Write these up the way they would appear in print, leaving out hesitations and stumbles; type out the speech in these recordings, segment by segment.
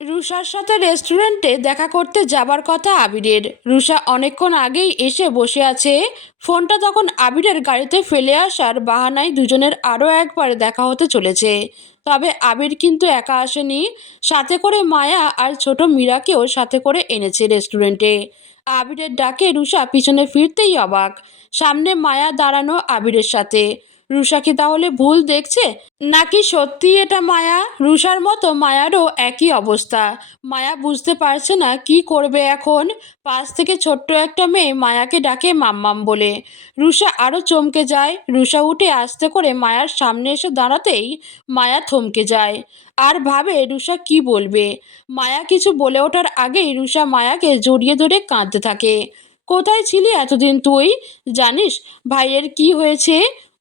রুষার সাথে রেস্টুরেন্টে দেখা করতে যাবার কথা আবিরের। রুষা অনেকক্ষণ আগেই এসে বসে আছে ফোনটা, তখন আবিরের গাড়িতে ফেলে আসার বাহানায় দুজনের আরও একবার দেখা হতে চলেছে। তবে আবির কিন্তু একা আসেনি, সাথে করে মায়া আর ছোট মীরাকেও সাথে করে এনেছে রেস্টুরেন্টে। আবিরের ডাকে রুষা পিছনে ফিরতেই অবাক, সামনে মায়া দাঁড়ানো আবিরের সাথে। রুষা কি তাহলে ভুল দেখছে, নাকি সত্যি এটা মায়া? রুষার মতো মায়ারও একই অবস্থা। মায়া বুঝতে পারছে না কি করবে এখন। পাশ থেকে ছোট্ট একটা মেয়ে মায়াকে ডাকে মাম্মাম বলে। রুষা আরও চমকে যায়। রুষা উঠে আস্তে করে মায়ার সামনে এসে দাঁড়াতেই মায়া থমকে যায় আর ভাবে রুষা কি বলবে। মায়া কিছু বলে ওঠার আগেই রুষা মায়াকে জড়িয়ে ধরে কাঁদতে থাকে। কোথায় ছিলি এতদিন তুই? জানিস ভাইয়ের কি হয়েছে?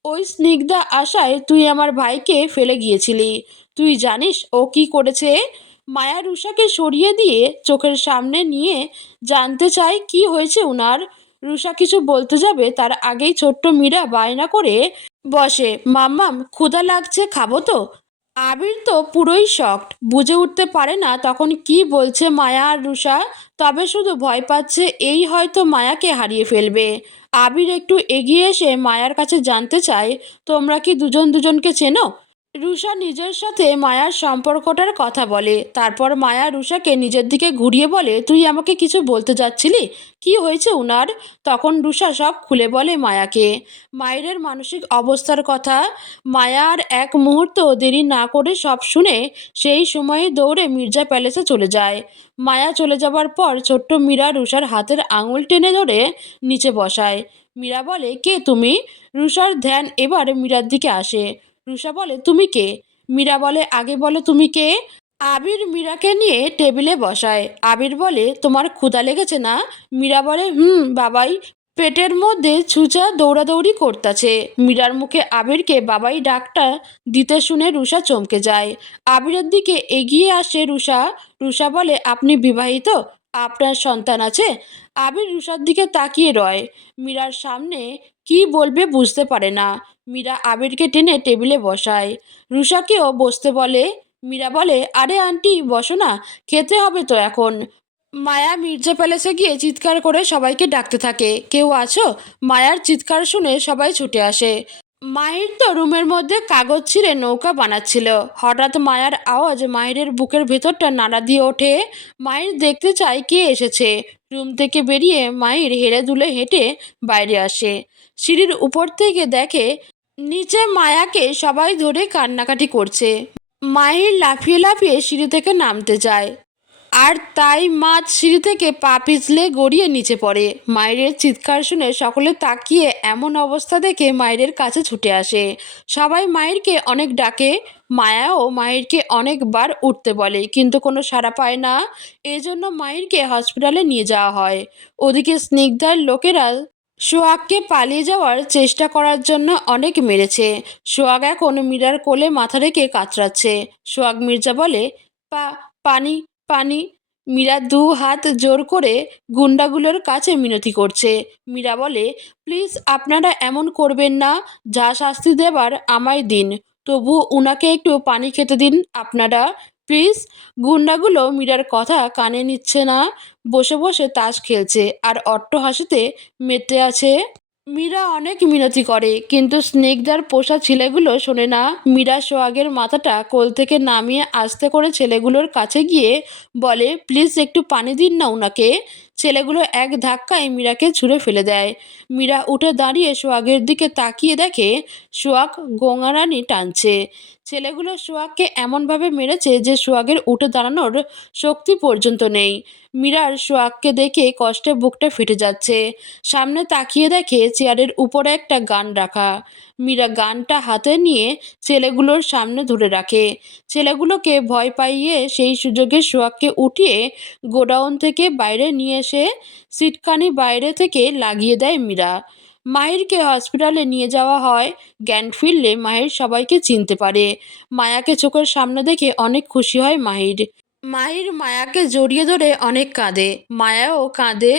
ওই স্নিগ্ধা আশায় তুই আমার ভাইকে ফেলে গিয়েছিলি। তুই জানিস ও কি করেছে? মায়া রুষাকে সরিয়ে দিয়ে চোখের সামনে নিয়ে জানতে চায় কি হয়েছে উনার। রুষা কিছু বলতে যাবে তার আগেই ছোট্ট মীরা বায়না করে বসে, মাম্মাম ক্ষুধা লাগছে, খাবো তো? আবির তো পুরোই শকড, বুঝে উঠতে পারে না তখন কি বলছে মায়া আর রুষা। তবে শুধু ভয় পাচ্ছে এই হয়তো মায়াকে হারিয়ে ফেলবে। আবির একটু এগিয়ে এসে মায়ার কাছে জানতে চায়, তোমরা কি দুজন দুজনকে চেনো? রুষা নিজের সাথে মায়ার সম্পর্কটার কথা বলে। তারপর মায়া রুষাকে নিজের দিকে ঘুরিয়ে বলে, তুই আমাকে কিছু বলতে যাচ্ছিলি, কি হয়েছে উনার? তখন রুষা সব খুলে বলে মায়াকে মায়ের মানসিক অবস্থার কথা। মায়া আর এক মুহূর্ত দেরি না করে সব শুনে সেই সময়ে দৌড়ে মির্জা প্যালেসে চলে যায়। মায়া চলে যাবার পর ছোট্ট মীরা রুষার হাতের আঙুল টেনে ধরে নিচে বসায়। মীরা বলে, কে তুমি? রুষার ধ্যান এবার মীরার দিকে আসে। রুষা বলে, তুমি কে? মীরা বলে, আগে বলো তুমি কে? আবির মীরাকে নিয়ে টেবিলে বসায়। আবির বলে, তোমার ক্ষুধা লেগেছে না? মীরা বলে, বাবাই। পেটের মধ্যে ছুঁচা দৌড়াদৌড়ি করতেছে। মীরার মুখে আবিরকে বাবাই ডাকটা দিতে শুনে রুষা চমকে যায়। আবিরের দিকে এগিয়ে আসে রুষা। রুষা বলে, আপনি বিবাহিত? আপনার সন্তান আছে? আবির রুষার দিকে তাকিয়ে রয়। মীরার সামনে কি বলবে বুঝতে পারে না। মীরা আবিরকে টেনে টেবিলে বসায়। রুষাকেও বসতে বলে। মীরা বলে, আরে আন্টি বসো না, খেতে হবে তো এখন। মায়া মির্জা প্যালেসে গিয়ে চিৎকার করে সবাইকে ডাকতে থাকে, কেউ আছো? মায়ার চিৎকার শুনে সবাই ছুটে আসে। মাহির তো রুমের মধ্যে কাগজ ছিঁড়ে নৌকা বানাচ্ছিল। হঠাৎ মায়ার আওয়াজ মাহিরের বুকের ভেতরটা নাড়া দিয়ে ওঠে। মাহির দেখতে চায় কে এসেছে। রুম থেকে বেরিয়ে মাহির হেলে দুলে হেঁটে বাইরে আসে। সিঁড়ির উপর থেকে দেখে নিচে মায়াকে সবাই ধরে কান্নাকাটি করছে। মাহির লাফিয়ে লাফিয়ে সিঁড়ি থেকে নামতে যায়, আর তাই মাছ সিঁড়ি থেকে পা পিছলে গড়িয়ে নিচে পড়ে। মায়ের চিৎকার শুনে সকলে তাকিয়ে এমন অবস্থা দেখে মায়ের কাছে ছুটে আসে। সবাই মায়েরকে অনেক ডাকে। মায়াও মায়েরকে অনেকবার উঠতে বলে, কিন্তু কোনো সাড়া পায় না। এজন্য মায়েরকে হসপিটালে নিয়ে যাওয়া হয়। ওদিকে স্নিগ্ধার লোকেরা সোহাগকে পালিয়ে যাওয়ার চেষ্টা করার জন্য অনেক মেরেছে। সোহাগ এখন মীরার কোলে মাথা রেখে কাতরাচ্ছে। সোহাগ মির্জা বলে, পা পানি পানি। মীরা দু হাত জোর করে গুন্ডাগুলোর কাছে মিনতি করছে। মীরা বলে, প্লিজ আপনারা এমন করবেন না, যা শাস্তি দেবার আমায় দিন, তবু উনাকে একটু পানি খেতে দিন আপনারা, প্লিজ। গুন্ডাগুলো মীরার কথা কানে নিচ্ছে না, বসে বসে তাস খেলছে আর অট্টহাসিতে মেতে আছে। মীরা অনেক মিনতি করে, কিন্তু স্নেকদার পোষা ছেলেগুলো শোনে না। মীরা সোহাগের মাথাটা কোল থেকে নামিয়ে আস্তে করে ছেলেগুলোর কাছে গিয়ে বলে, প্লিজ একটু পানি দিন না উনাকে। ছেলেগুলো এক ধাক্কায় মীরাকে ছুঁড়ে ফেলে দেয়। মীরা উঠে দাঁড়িয়ে সোহাগের দিকে তাকিয়ে দেখে সোহাগ গঙ্গারানি টানছে। ছেলেগুলো সোহাগকে এমনভাবে মেরেছে যে সোহাগের উঠে দাঁড়ানোর শক্তি পর্যন্ত নেই। মীরার সোহাগকে দেখে কষ্টে বুকটা ফেটে যাচ্ছে। সামনে তাকিয়ে দেখে চেয়ারের উপরে একটা গান রাখা। মীরা গানটা হাতে নিয়ে ছেলেগুলোর সামনে ধরে রাখে। ছেলেগুলোকে ভয় পাইয়ে সেই সুযোগে সোহাগকে উঠিয়ে গোডাউন থেকে বাইরে নিয়ে এসে সিটকানি বাইরে থেকে লাগিয়ে দেয় মীরা। মাহিরকে হসপিটালে নিয়ে যাওয়া হয়। জ্ঞান ফিরলে মাহির সবাইকে চিনতে পারে। মায়াকে চোখের সামনে দেখে অনেক খুশি হয় মাহির। মাহির মায়াকে জড়িয়ে ধরে অনেক কাঁদে। মায়াও কাঁদে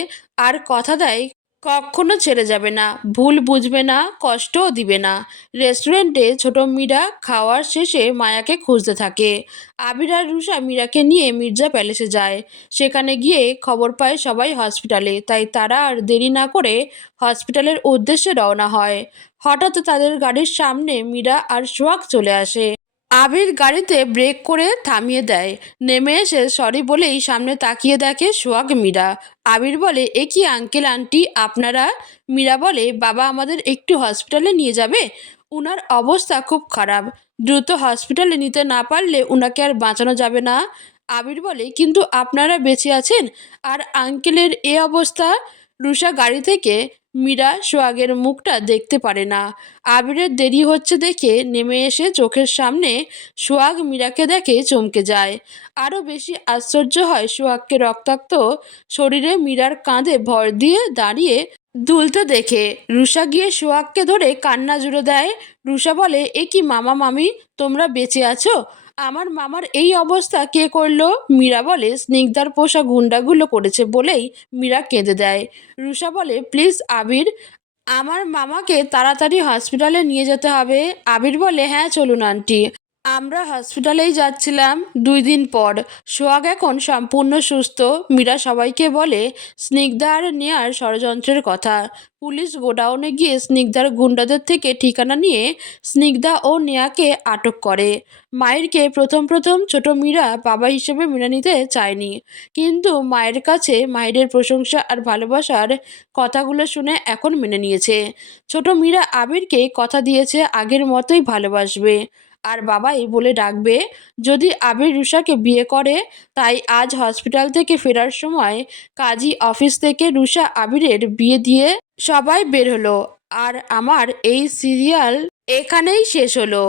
আর কথা দেয়, কখনো ছেড়ে যাবে না, ভুল বুঝবে না, কষ্টও দিবে না। রেস্টুরেন্টে ছোট মীরা খাওয়ার শেষে মায়াকে খুঁজতে থাকে। আবির আর রুষা মীরাকে নিয়ে মির্জা প্যালেসে যায়। সেখানে গিয়ে খবর পায় সবাই হসপিটালে, তাই তারা আর দেরি না করে হসপিটালের উদ্দেশ্যে রওনা হয়। হঠাৎ তাদের গাড়ির সামনে মীরা আর সোহাগ চলে আসে। আবির গাড়িতে ব্রেক করে থামিয়ে দেয়। নেমে এসে সরি বলেই সামনে তাকিয়ে দেখে সোহাগ মীরা। আবির বলে, এ কি আঙ্কেল আন্টি আপনারা? মীরা বলে, বাবা আমাদের একটু হসপিটালে নিয়ে যাবে, উনার অবস্থা খুব খারাপ, দ্রুত হসপিটালে নিতে না পারলে উনাকে আর বাঁচানো যাবে না। আবির বলে, কিন্তু আপনারা বেঁচে আছেন আর আঙ্কেলের এ অবস্থা। রুষা গাড়ি থেকে মীরা সোহাগের মুখটা দেখতে পারে না। আবিরের দেরি হচ্ছে দেখে নেমে এসে চোখের সামনে সোহাগ মীরাকে দেখে চমকে যায়। আরও বেশি আশ্চর্য হয় সোহাগকে রক্তাক্ত শরীরে মীরার কাঁধে ভর দিয়ে দাঁড়িয়ে দুলতে দেখে। রুষা গিয়ে সোহাগকে ধরে কান্না জুড়ে দেয়। রুষা বলে, এ কি মামা মামি, তোমরা বেঁচে আছো? আমার মামার এই অবস্থা কে করলো? মীরা বলে, স্নিগ্ধার পোষা গুন্ডাগুলো করেছে বলেই। মীরা কেঁদে দেয়। রুষা বলে, প্লিজ আবির, আমার মামাকে তাড়াতাড়ি হসপিটালে নিয়ে যেতে হবে। আবির বলে, হ্যাঁ চলুন আন্টি, আমরা হসপিটালেই যাচ্ছিলাম 2 দিন পর। সোহাগ এখন সম্পূর্ণ সুস্থ। মীরা সবাইকে বলে স্নিগ্ধা আর নেয়ার ষড়যন্ত্রের কথা। পুলিশ গোডাউনে গিয়ে স্নিগ্ধার গুন্ডাদের থেকে ঠিকানা নিয়ে স্নিগ্ধা ও নেয়াকে আটক করে। মায়েরকে প্রথম প্রথম ছোট মীরা বাবা হিসেবে মেনে নিতে চায়নি, কিন্তু মায়ের কাছে মায়ের প্রশংসা আর ভালোবাসার কথাগুলো শুনে এখন মেনে নিয়েছে। ছোট মীরা আবিরকে কথা দিয়েছে আগের মতোই ভালোবাসবে আর বাবাই বলে ডাকবে যদি আবির রুষাকে বিয়ে করে। তাই আজ হসপিটাল থেকে ফেরার সময় কাজী অফিস থেকে রুষা আবিরের বিয়ে দিয়ে সবাই বের হলো। আর আমার এই সিরিয়াল এখানেই শেষ হলো।